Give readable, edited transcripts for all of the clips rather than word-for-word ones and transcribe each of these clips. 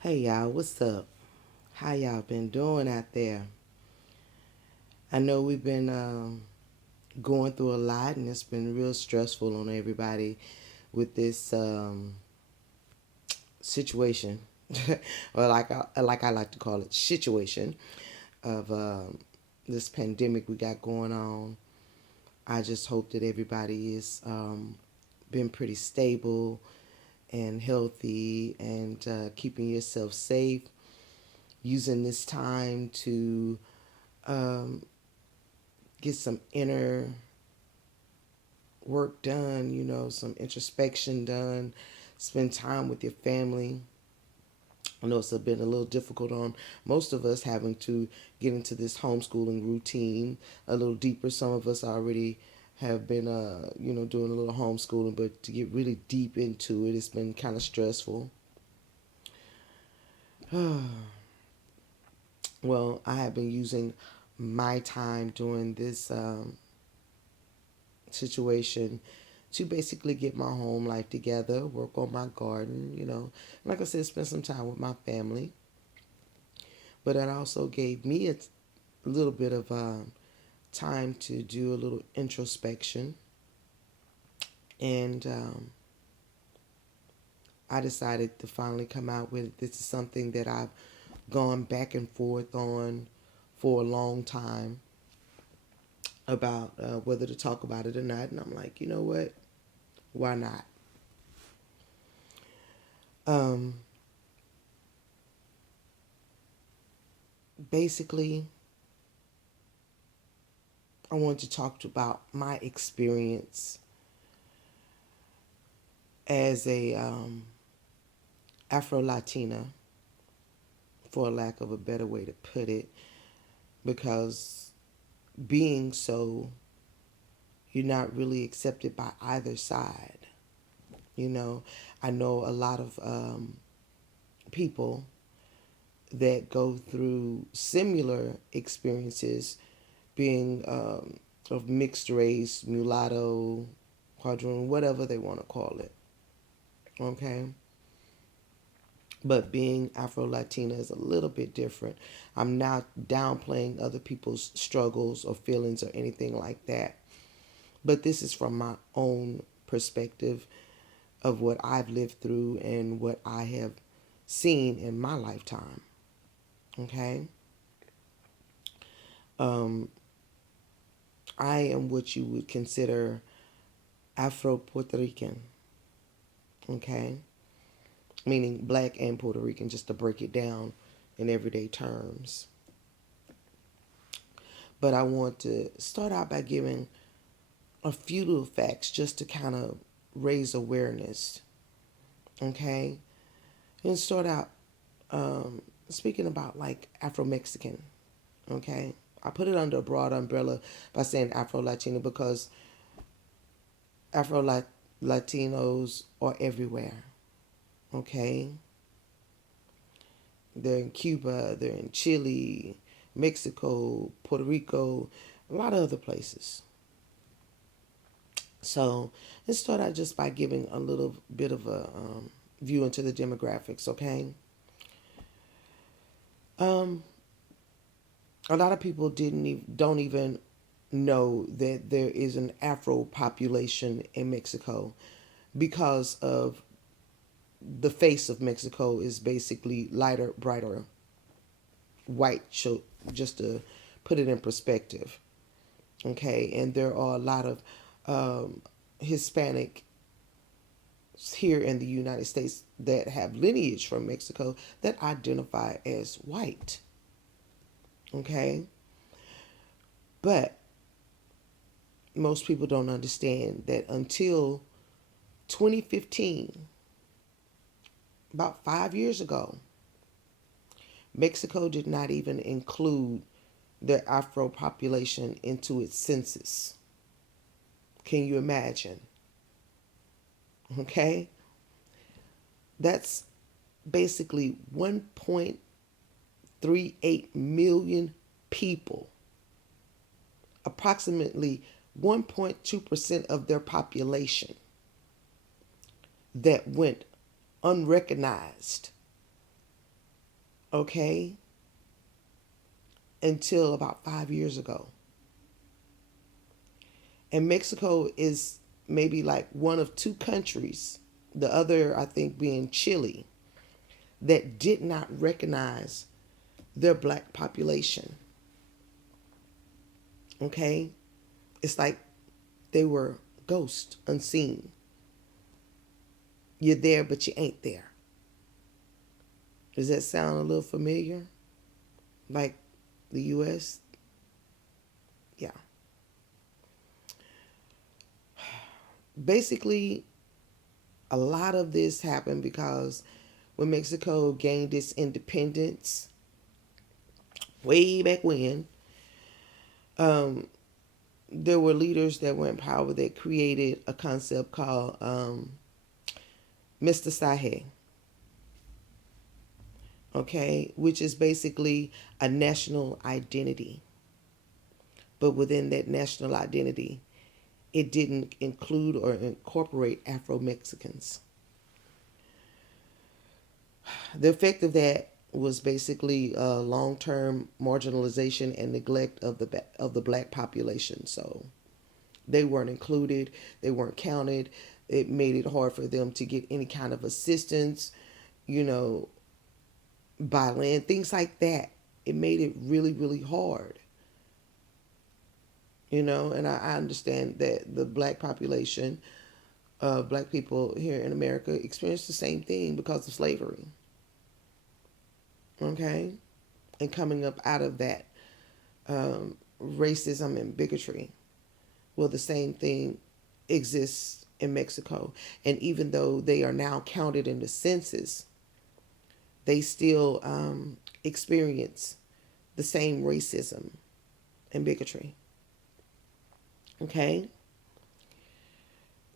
Hey y'all, what's up? How y'all been doing out there? I know we've been going through a lot and it's been real stressful on everybody with this situation, or like I like to call it, situation of this pandemic we got going on. I just hope that everybody is been pretty stable and healthy and keeping yourself safe, using this time to um, get some inner work done, some introspection done, spend time with your family. I know it's been a little difficult on most of us having to get into this homeschooling routine a little deeper. Some of us already have been, doing a little homeschooling, but to get really deep into it, it's been kind of stressful. Well, I have been using my time during this situation to basically get my home life together, work on my garden, like I said, spend some time with my family. But it also gave me a little bit of time to do a little introspection. And I decided to finally come out with this is something that I've gone back and forth on for a long time about whether to talk about it or not. And I'm like, you know what? Why not? Um, Basically, I wanted to talk about my experience as a Afro-Latina, for lack of a better way to put it, because being so, you're not really accepted by either side. You know, I know a lot of people that go through similar experiences, being of mixed race, mulatto, quadroon, whatever they want to call it. Okay. But being Afro Latina is a little bit different. I'm not downplaying other people's struggles or feelings or anything like that. But this is from my own perspective of what I've lived through and what I have seen in my lifetime. Okay? Um, I am what you would consider Afro Puerto Rican. Okay? Meaning black and Puerto Rican, just to break it down in everyday terms. But I want to start out by giving a few little facts just to kind of raise awareness. Okay? And start out speaking about like Afro Mexican. Okay? I put it under a broad umbrella by saying Afro Latina because Afro Latinos are everywhere. Okay? They're in Cuba, they're in Chile, Mexico, Puerto Rico, a lot of other places. So let's start out just by giving a little bit of a view into the demographics, okay? Um, a lot of people don't even know that there is an Afro population in Mexico because of the face of Mexico is basically lighter, brighter white. So just to put it in perspective, okay? And there are a lot of Hispanic here in the United States that have lineage from Mexico that identify as white. Okay? But most people don't understand that until 2015, about 5 years ago, Mexico did not even include the Afro population into its census. Can you imagine? Okay? That's basically 1.38 million people, approximately 1.2% of their population, that went unrecognized okay, until about 5 years ago. And Mexico is maybe like one of two countries, the other, I think, being Chile, that did not recognize their black population. Okay? It's like they were ghosts, unseen. You're there, but you ain't there. Does that sound a little familiar? Like the U.S.? Yeah. Basically, a lot of this happened because when Mexico gained its independence, way back when, um, there were leaders that were in power that created a concept called Mr. Sahe, okay, which is basically a national identity. But within that national identity, it didn't include or incorporate Afro Mexicans. The effect of that was basically long-term marginalization and neglect of the black population. So they weren't included, they weren't counted. It made it hard for them to get any kind of assistance, you know, by land, things like that. It made it really, really hard, you know. And I understand that the black population, black people here in America, experienced the same thing because of slavery, okay, and coming up out of that racism and bigotry. Well, the same thing exists in Mexico. And even though they are now counted in the census, they still experience the same racism and bigotry. Okay?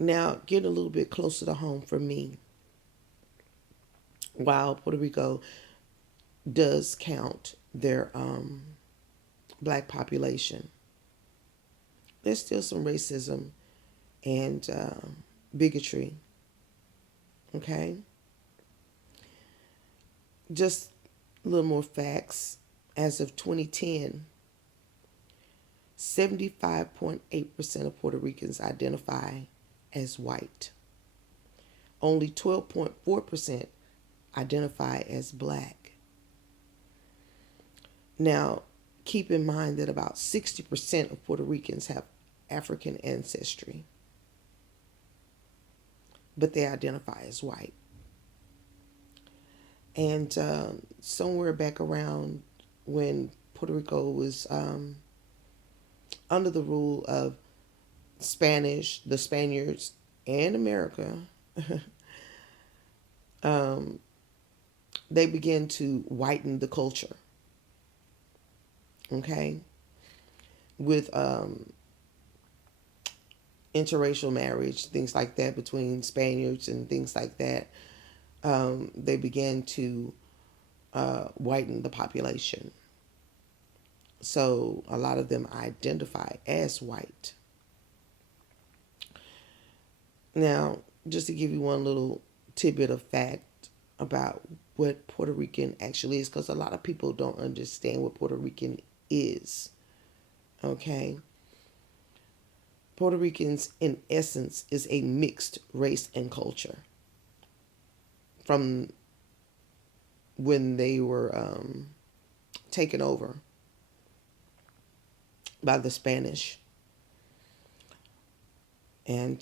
Now, getting a little bit closer to home for me, while Puerto Rico does count their black population, there's still some racism and bigotry. Okay? Just a little more facts. As of 2010, 75.8% of Puerto Ricans identify as white. Only 12.4% identify as black. Now, keep in mind that about 60% of Puerto Ricans have African ancestry, but they identify as white. And somewhere back around when Puerto Rico was under the rule of the Spaniards, and America, um, they began to whiten the culture, okay, with interracial marriage, things like that between Spaniards and things like that. They began to whiten the population. So a lot of them identify as white. Now, just to give you one little tidbit of fact about what Puerto Rican actually is, because a lot of people don't understand what Puerto Rican is. Okay? Puerto Ricans, in essence, is a mixed race and culture from when they were taken over by the Spanish. And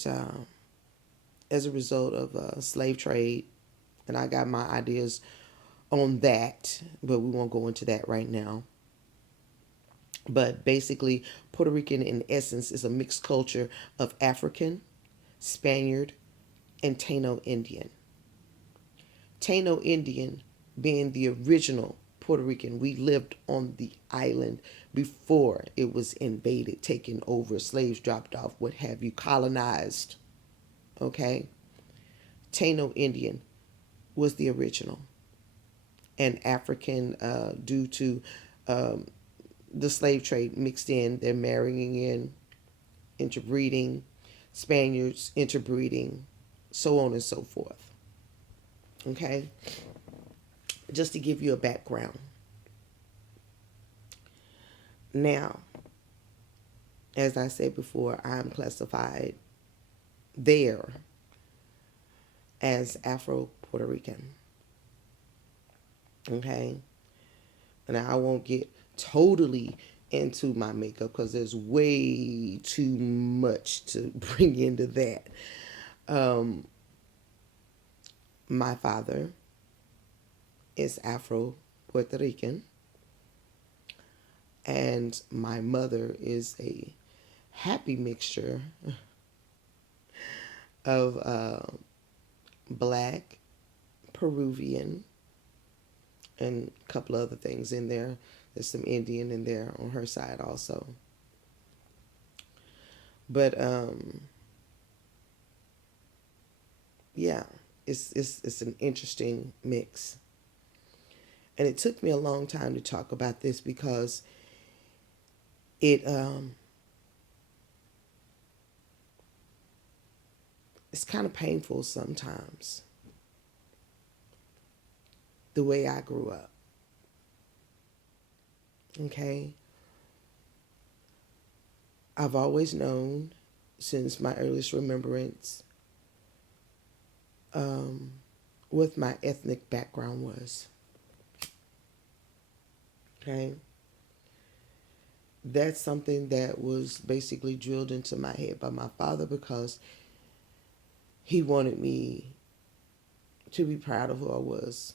as a result of slave trade, and I got my ideas on that, but we won't go into that right now. But basically, Puerto Rican in essence is a mixed culture of African, Spaniard, and Taino Indian. Taino Indian being the original Puerto Rican. We lived on the island before it was invaded, taken over, slaves dropped off, what have you, colonized. Okay? Taino Indian was the original. And African, due to um, the slave trade mixed in, they're marrying in, interbreeding, Spaniards interbreeding, so on and so forth. Okay? just to give you a background. Now, as I said before, I'm classified there as Afro Puerto Rican. Okay? And I won't get totally into my makeup because there's way too much to bring into that. Um, my father is Afro Puerto Rican, and my mother is a happy mixture of black, Peruvian, and a couple other things in there. There's some Indian in there on her side also. But yeah, it's an interesting mix. And it took me a long time to talk about this because it it's kind of painful sometimes the way I grew up. Okay, I've always known since my earliest remembrance um, what my ethnic background was. Okay, that's something that was basically drilled into my head by my father because he wanted me to be proud of who I was.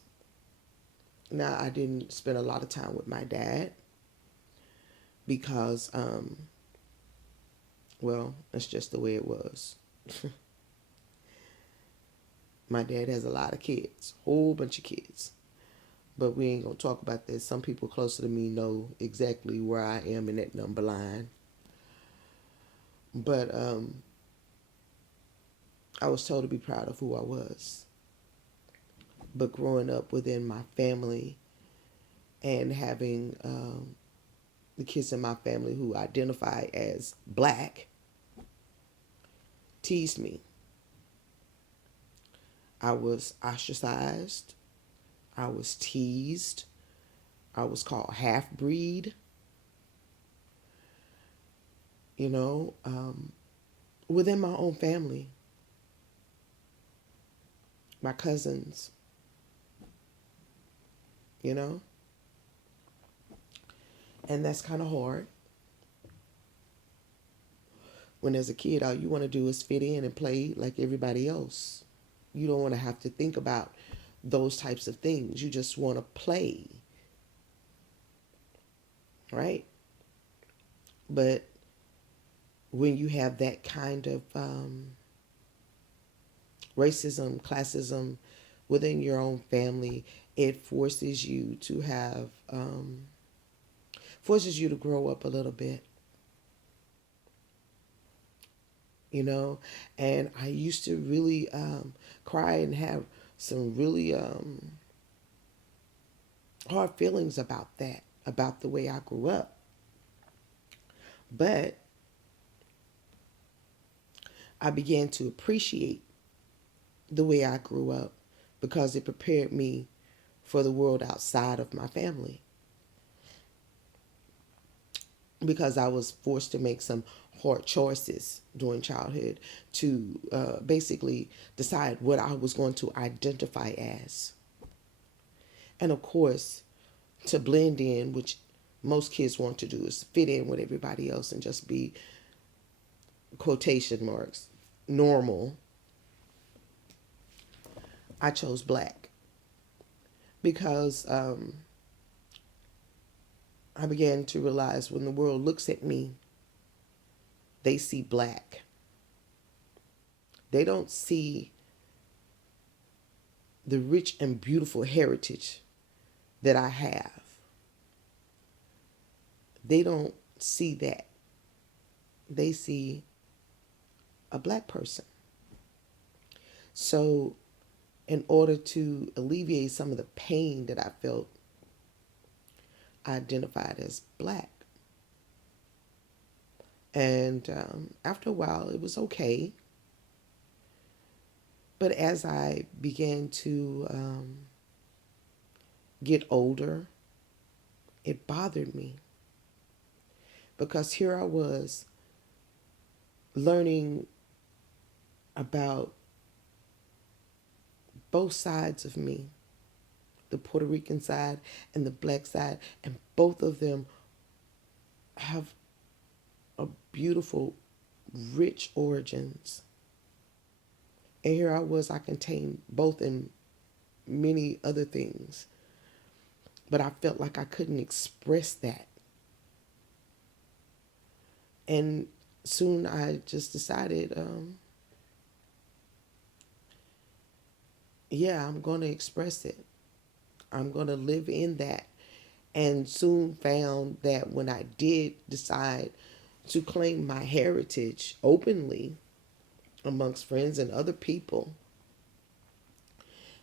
Now, I didn't spend a lot of time with my dad because, well, that's just the way it was. My dad has a lot of kids, whole bunch of kids. But we ain't going to talk about this. Some people closer to me know exactly where I am in that number line. But I was told to be proud of who I was. But growing up within my family and having the kids in my family who identify as black teased me. I was ostracized. I was teased. I was called half breed. You know, within my own family, my cousins, you know, and that's kind of hard. When as a kid, all you want to do is fit in and play like everybody else. You don't want to have to think about those types of things. You just want to play, right? But when you have that kind of racism, classism within your own family, it forces you to grow up a little bit, you know. And I used to really cry and have some really hard feelings about that, about the way I grew up. But I began to appreciate the way I grew up because it prepared me for the world outside of my family. Because I was forced to make some hard choices during childhood to basically decide what I was going to identify as. And of course, to blend in, which most kids want to do, is fit in with everybody else and just be, quotation marks, normal. I chose black because I began to realize when the world looks at me, they see black. They don't see the rich and beautiful heritage that I have. They don't see that. They see a black person. So, in order to alleviate some of the pain that I felt, I identified as black. And after a while, it was okay. But as I began to get older, it bothered me because here I was learning about both sides of me, the Puerto Rican side and the black side, and both of them have a beautiful, rich origins. And here I was, I contained both in many other things, but I felt like I couldn't express that. And soon I just decided, yeah, I'm going to express it. I'm going to live in that. And soon found that when I did decide to claim my heritage openly amongst friends and other people,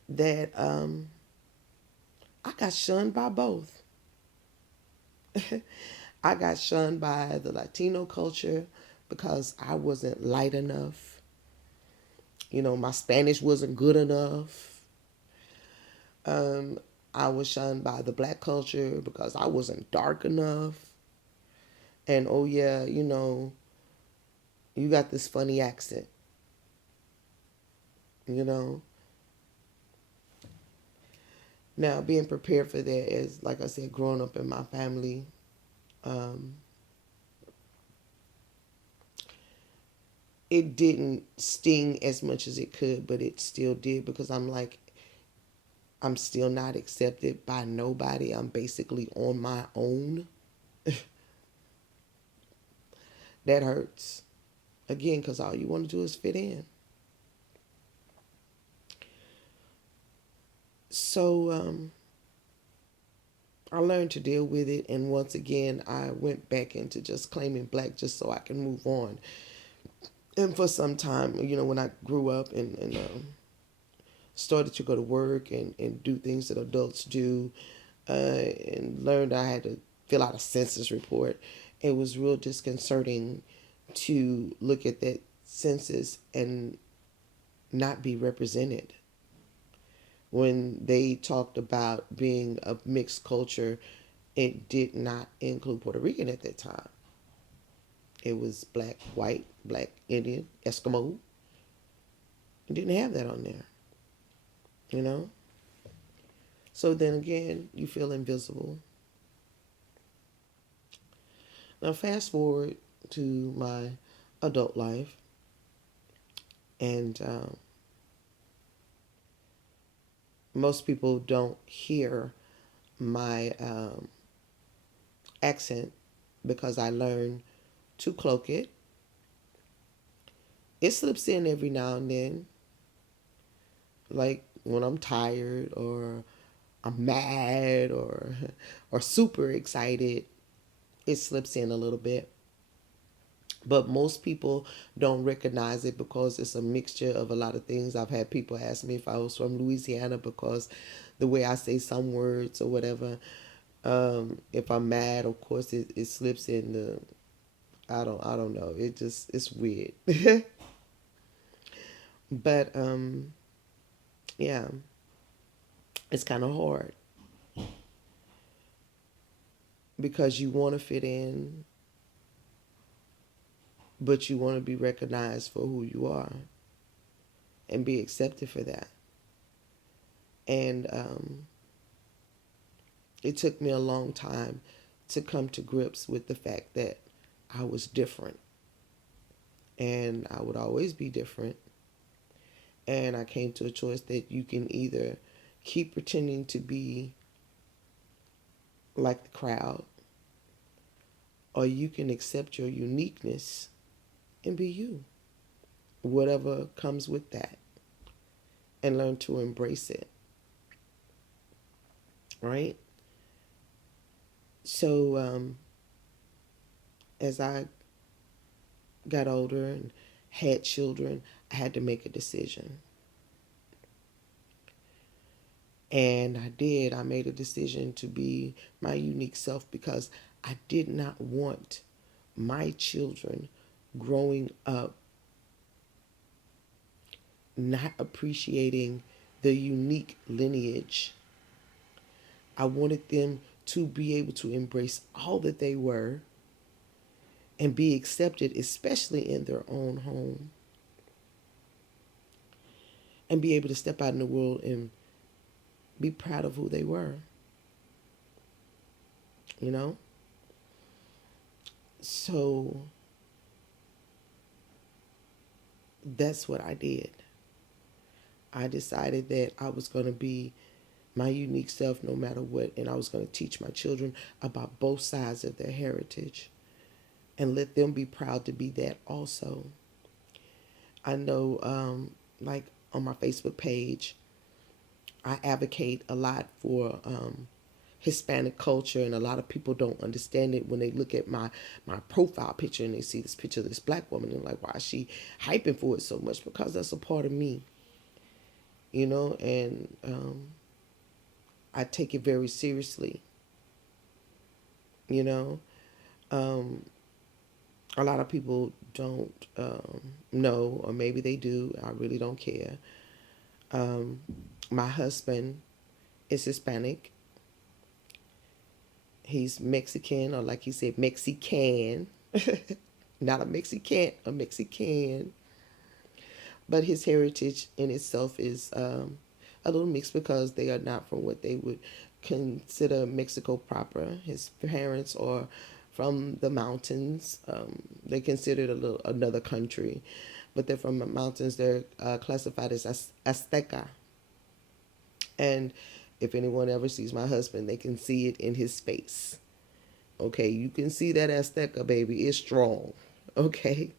that I got shunned by both. I got shunned by the Latino culture because I wasn't light enough. My Spanish wasn't good enough. Um, I was shunned by the black culture because I wasn't dark enough. And oh, yeah, you got this funny accent, you know. Now, being prepared for that is, like I said, growing up in my family, um, it didn't sting as much as it could, but it still did because I'm like, I'm still not accepted by nobody. I'm basically on my own. That hurts. Again, because all you want to do is fit in. So I learned to deal with it. And once again, I went back into just claiming black just so I can move on. And for some time, when I grew up and started to go to work and do things that adults do, and learned I had to fill out a census report. It was real disconcerting to look at that census and not be represented. When they talked about being a mixed culture, it did not include Puerto Rican at that time. It was black, white, black, Indian, Eskimo. It didn't have that on there, you know? So then again, you feel invisible. Now, fast forward to my adult life, and most people don't hear my accent because I learn to cloak it. It slips in every now and then, like when I'm tired or I'm mad or super excited. It slips in a little bit. But most people don't recognize it because it's a mixture of a lot of things. I've had people ask me if I was from Louisiana because the way I say some words or whatever. If I'm mad, of course, it slips in the. I don't know. It's weird. But yeah, it's kind of hard because you want to fit in, but you want to be recognized for who you are and be accepted for that. And it took me a long time to come to grips with the fact that I was different and I would always be different. And I came to a choice that you can either keep pretending to be like the crowd, or you can accept your uniqueness and be you, whatever comes with that, and learn to embrace it, right? So as I got older and had children, I had to make a decision. And I did. I made a decision to be my unique self because I did not want my children growing up not appreciating the unique lineage I wanted them to be able to embrace all that they were and be accepted, especially in their own home, and be able to step out in the world and be proud of who they were, you know? So that's what I did. I decided that I was going to be my unique self no matter what, and I was going to teach my children about both sides of their heritage and let them be proud to be that also. I know, like on my Facebook page, I advocate a lot for Hispanic culture, and a lot of people don't understand it when they look at my profile picture and they see this picture of this black woman and like, why is she hyping for it so much? Because that's a part of me, you know, and I take it very seriously, you know. Um, a lot of people don't know, or maybe they do. I really don't care. Um, my husband is Hispanic. He's Mexican, or like he said, Mexican. Not a Mexican, a Mexican. But his heritage in itself is a little mixed because they are not from what they would consider Mexico proper. His parents are from the mountains. They considered a little another country, but they're from the mountains. They're classified as Azteca. And if anyone ever sees my husband, they can see it in his face. Okay, you can see that Azteca baby is strong. Okay,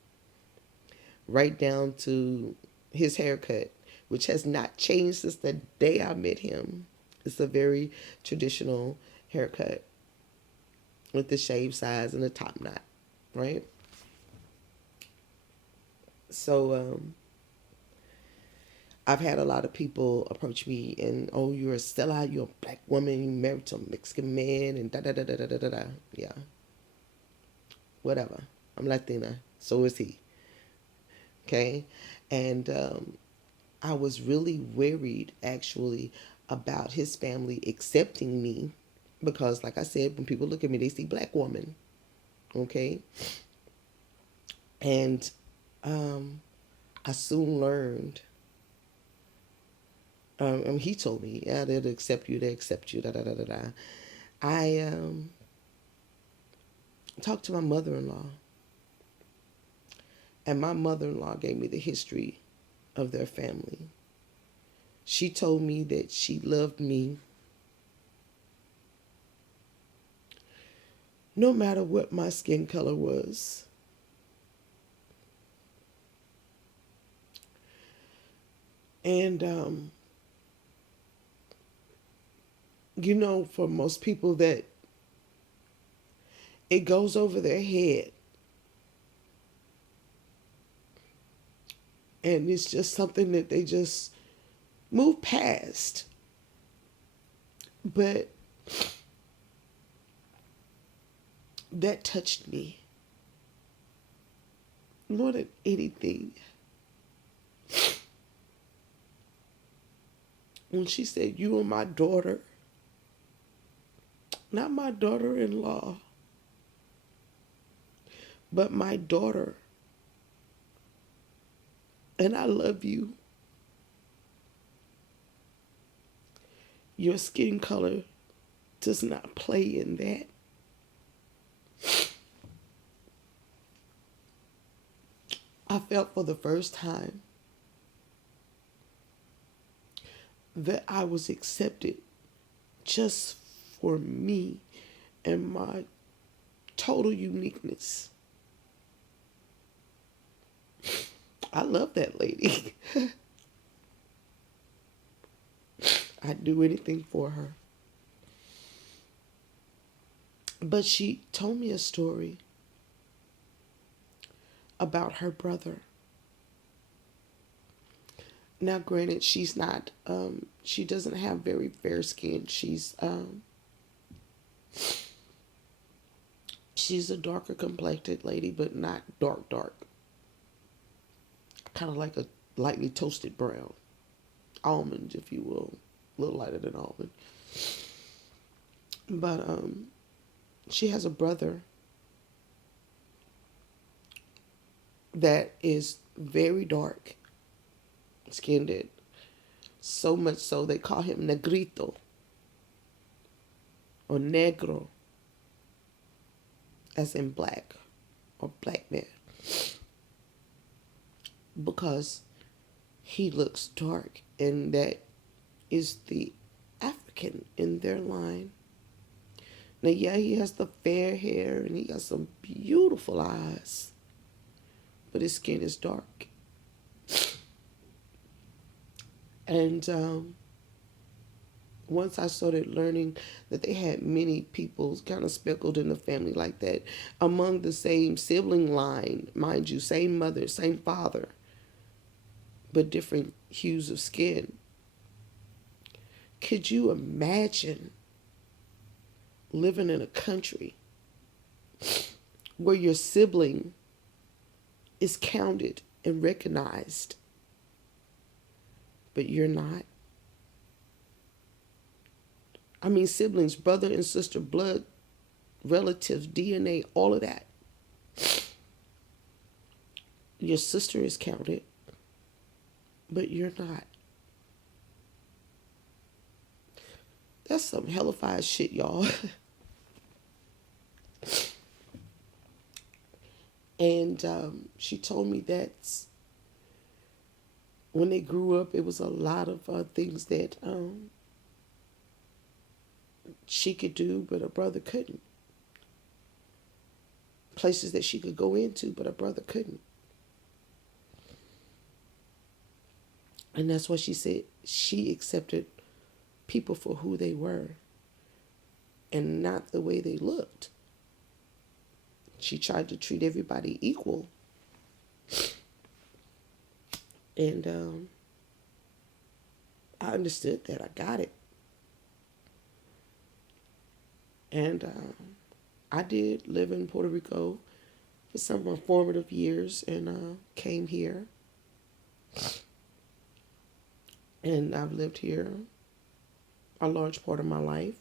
right down to his haircut, which has not changed since the day I met him. It's a very traditional haircut with the shave size and the top knot, right? So I've had a lot of people approach me and, oh, you're a sellout, you're a black woman, you married to a Mexican man, and da da da da da da da. Da. Yeah, whatever. I'm Latina, so is he. Okay, and I was really worried actually about his family accepting me because, like I said, when people look at me, they see black woman. Okay, and um, I soon learned. And he told me, yeah, they'll accept you. They accept you. Da da da da da. I talked to my mother-in-law, and my mother-in-law gave me the history of their family. She told me that she loved me no matter what my skin color was. And, you know, for most people, that it goes over their head. And it's just something that they just move past. But that touched me more than anything. When she said, you are my daughter, not my daughter in law, but my daughter. And I love you. Your skin color does not play in that. I felt for the first time that I was accepted just for me and my total uniqueness. I love that lady. I'd do anything for her. But she told me a story about her brother. Now, granted, she doesn't have very fair skin. She's a darker complected lady, but not dark, dark. Kind of like a lightly toasted brown. Almond, if you will. A little lighter than almond. But she has a brother that is very dark skinned, so much so they call him Negrito or Negro, as in black or black man, because he looks dark, and that is the African in their line. Now, yeah, he has the fair hair and he got some beautiful eyes, but his skin is dark. And once I started learning that they had many people kind of speckled in the family like that, among the same sibling line, mind you, same mother, same father, but different hues of skin. Could you imagine living in a country where your sibling is counted and recognized, but you're not? I mean, siblings, brother and sister, blood, relatives, DNA, all of that. Your sister is counted, but you're not. That's some hellified shit, y'all. And she told me that when they grew up, it was a lot of things that she could do, but her brother couldn't. Places that she could go into, but her brother couldn't. And that's what she said. She accepted people for who they were and not the way they looked. She tried to treat everybody equal. And I understood that. I got it. And I did live in Puerto Rico for some of my formative years and came here. And I've lived here a large part of my life.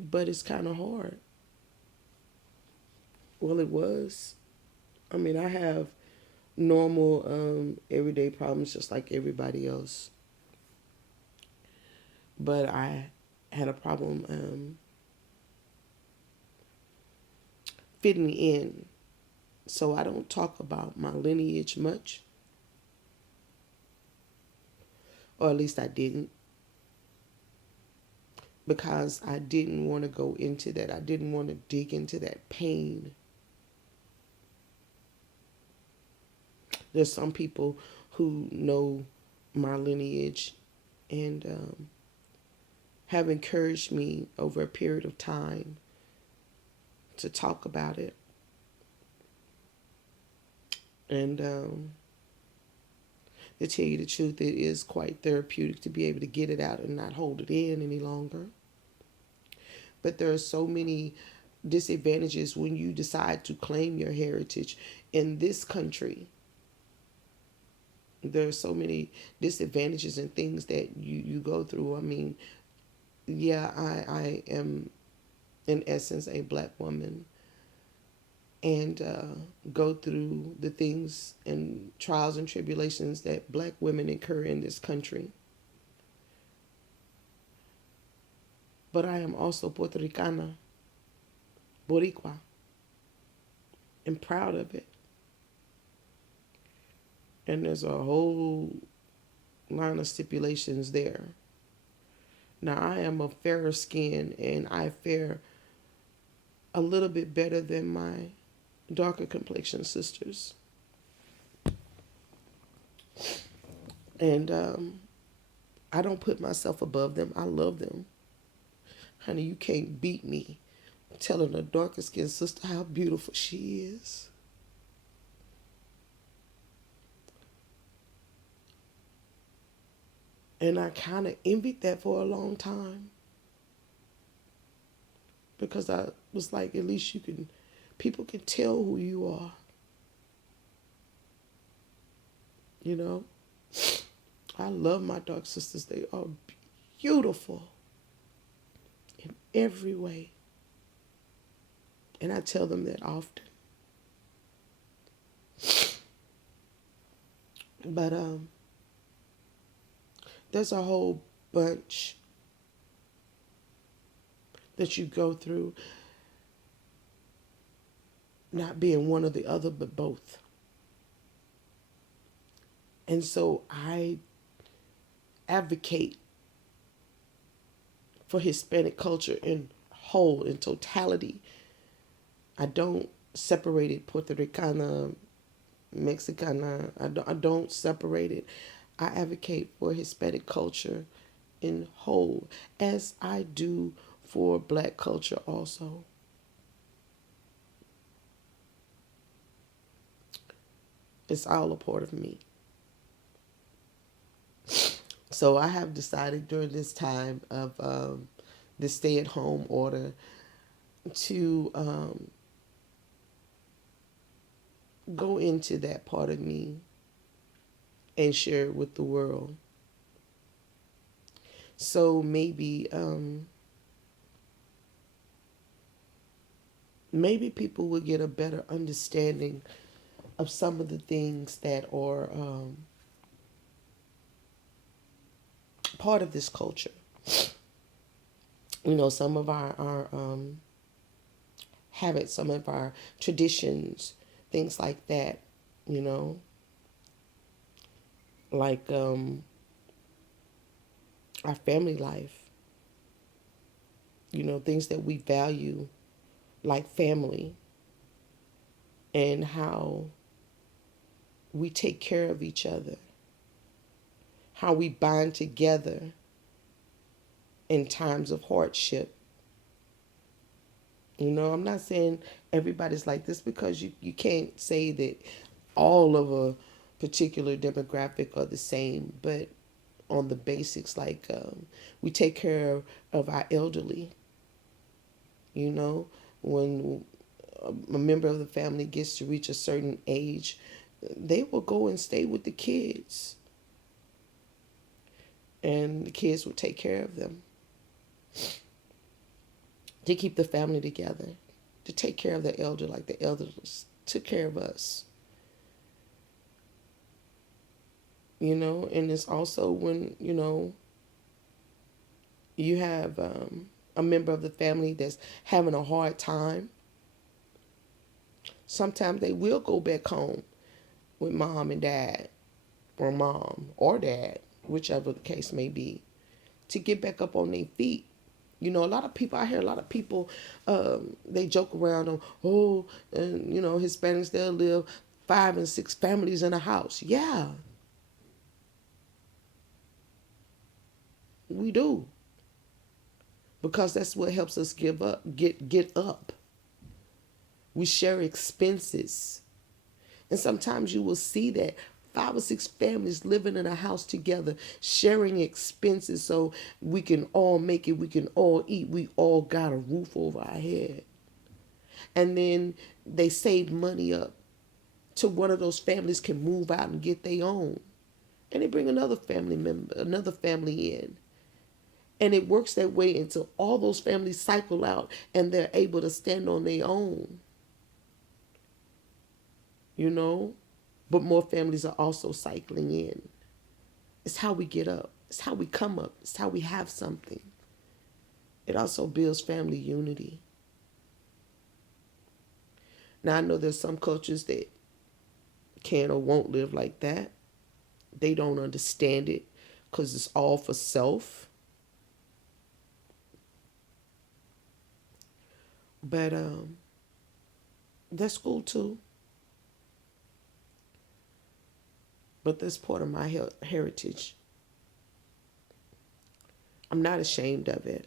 But it's kind of hard. Well, it was. I mean, I have normal, everyday problems just like everybody else. But I had a problem fitting in. So I don't talk about my lineage much, or at least I didn't, because I didn't want to go into that. I didn't want to dig into that pain. There's some people who know my lineage and have encouraged me over a period of time to talk about it. And to tell you the truth, it is quite therapeutic to be able to get it out and not hold it in any longer. But there are so many disadvantages when you decide to claim your heritage in this country. There are so many disadvantages and things that you go through. I mean, yeah, I am in essence a black woman and go through the things and trials and tribulations that black women incur in this country. But I am also Puerto Ricana, Boricua, and proud of it. And there's a whole line of stipulations there. Now, I am of fairer skin and I fare a little bit better than my darker complexion sisters. And I don't put myself above them. I love them. Honey, you can't beat me telling a darker skinned sister how beautiful she is. And I kind of envied that for a long time because I was like, at least people can tell who you are, you know? I love my dark sisters. They are beautiful in every way. And I tell them that often. But there's a whole bunch that you go through, not being one or the other, but both. And so I advocate for Hispanic culture in whole, in totality. I don't separate it, Puerto Ricana, Mexicana. I don't separate it. I advocate for Hispanic culture in whole, as I do for black culture also. It's all a part of me. So I have decided during this time of the stay at home order to go into that part of me and share it with the world. So maybe people will get a better understanding of some of the things that are part of this culture. Some of our habits, some of our traditions, things like that. You know, like our family life. Things that we value, like family, and how we take care of each other, how we bind together in times of hardship. I'm not saying everybody's like this, because you can't say that all of a particular demographic are the same, but on the basics, like we take care of our elderly. When a member of the family gets to reach a certain age, they will go and stay with the kids, and the kids will take care of them to keep the family together, to take care of the elder like the elders took care of us. And it's also when, you have a member of the family that's having a hard time. Sometimes they will go back home with mom and dad, or mom or dad, whichever the case may be, to get back up on their feet. A lot of people, I hear a lot of people, they joke around on, oh, and Hispanics, they'll live 5 and 6 families in a house. Yeah, we do, because that's what helps us get up. We share expenses, and sometimes you will see that 5 or 6 families living in a house together, sharing expenses, so we can all make it, we can all eat, we all got a roof over our head. And then they save money up to one of those families can move out and get their own. And they bring another family member, another family in. And it works that way until all those families cycle out and they're able to stand on their own, you know? But more families are also cycling in. It's how we get up. It's how we come up. It's how we have something. It also builds family unity. Now, I know there's some cultures that can or won't live like that. They don't understand it because it's all for self. But that's cool too. But that's part of my heritage. I'm not ashamed of it.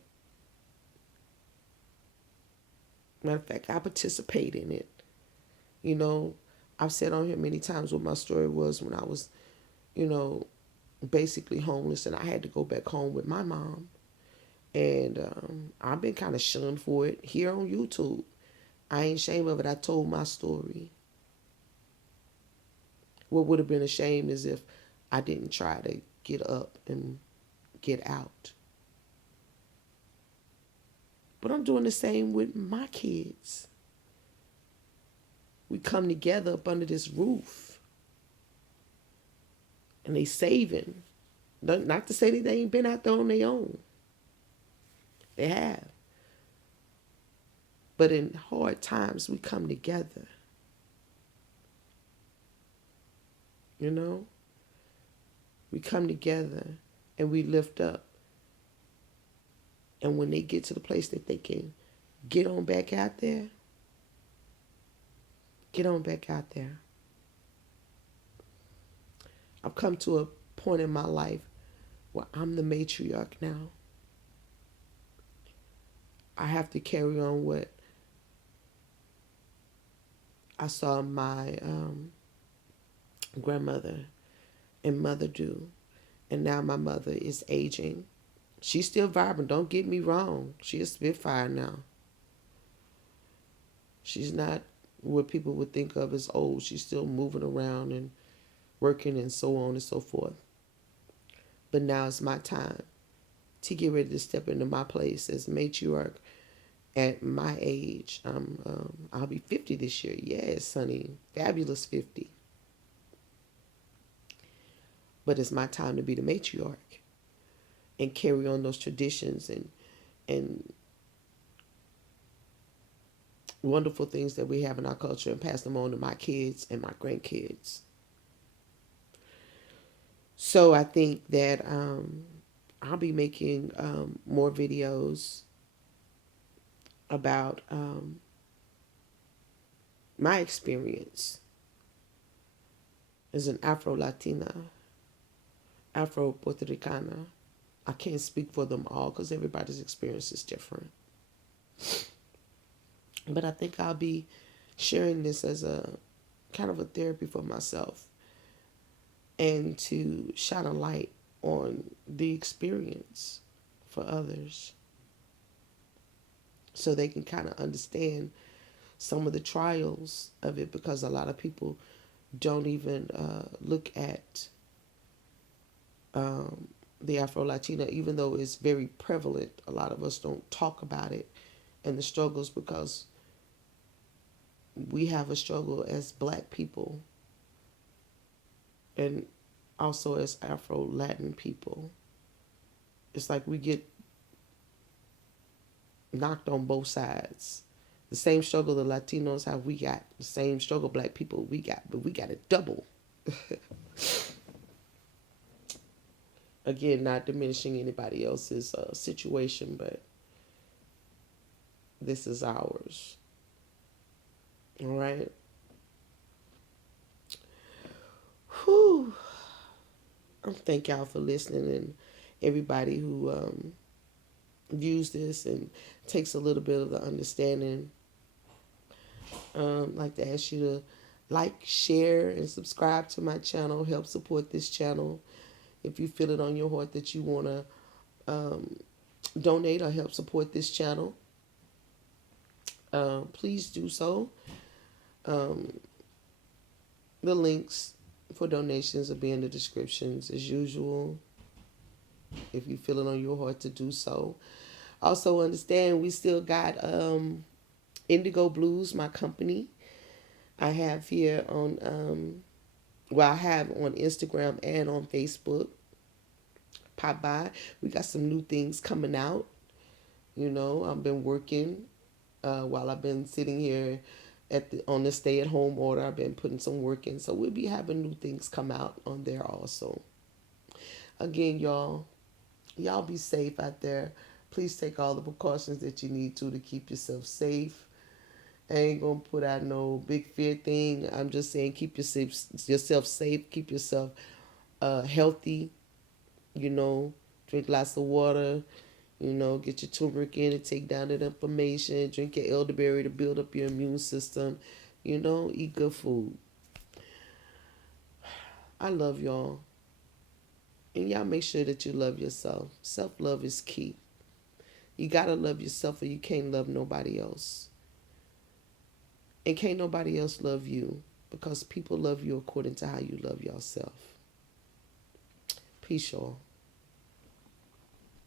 Matter of fact, I participate in it. You know, I've said on here many times what my story was when I was, you know, basically homeless and I had to go back home with my mom. And I've been kind of shunned for it here on YouTube. I ain't ashamed of it. I told my story. What would have been a shame is if I didn't try to get up and get out. But I'm doing the same with my kids. We come together up under this roof and they saving. Not to say that they ain't been out there on their own. They have. But in hard times, we come together. You know? We come together and we lift up. And when they get to the place that they can get on back out there, get on back out there. I've come to a point in my life where I'm the matriarch now. I have to carry on what I saw my grandmother and mother do. And now my mother is aging. She's still vibrant, don't get me wrong. She's a spitfire now. She's not what people would think of as old. She's still moving around and working and so on and so forth. But now it's my time to get ready to step into my place as matriarch at my age. I'll be 50 this year. Yes, honey. Fabulous 50. But it's my time to be the matriarch and carry on those traditions and wonderful things that we have in our culture and pass them on to my kids and my grandkids. So I think that I'll be making more videos about my experience as an Afro-Latina, Afro-Puerto Ricana. I can't speak for them all because everybody's experience is different. But I think I'll be sharing this as a kind of a therapy for myself and to shine a light on the experience for others so they can kind of understand some of the trials of it, because a lot of people don't even look at the Afro-Latina, even though it's very prevalent. A lot of us don't talk about it and the struggles, because we have a struggle as Black people and also as Afro-Latin people. It's like we get knocked on both sides. The same struggle the Latinos have, we got. The same struggle Black people we got, but we got it double. Again, not diminishing anybody else's situation, but this is ours. All right? Whew. Thank y'all for listening, and everybody who views this and takes a little bit of the understanding. I'd like to ask you to like, share, and subscribe to my channel. Help support this channel. If you feel it on your heart that you want to donate or help support this channel, please do so. The links for donations will be in the descriptions as usual, if you feel it on your heart to do so. Also understand we still got Indigo Blues, my company. I have here on, I have on Instagram and on Facebook. Pop by. We got some new things coming out. You know, I've been working while I've been sitting here on the stay-at-home order. I've been putting some work in. So we'll be having new things come out on there also. Again, y'all be safe out there. Please take all the precautions that you need to keep yourself safe. I ain't going to put out no big fear thing. I'm just saying keep yourself safe. Keep yourself healthy. You know, drink lots of water. You know, get your turmeric in to take down that inflammation. Drink your elderberry to build up your immune system. You know, eat good food. I love y'all. And y'all make sure that you love yourself. Self-love is key. You got to love yourself or you can't love nobody else. And can't nobody else love you, because people love you according to how you love yourself. Peace, y'all.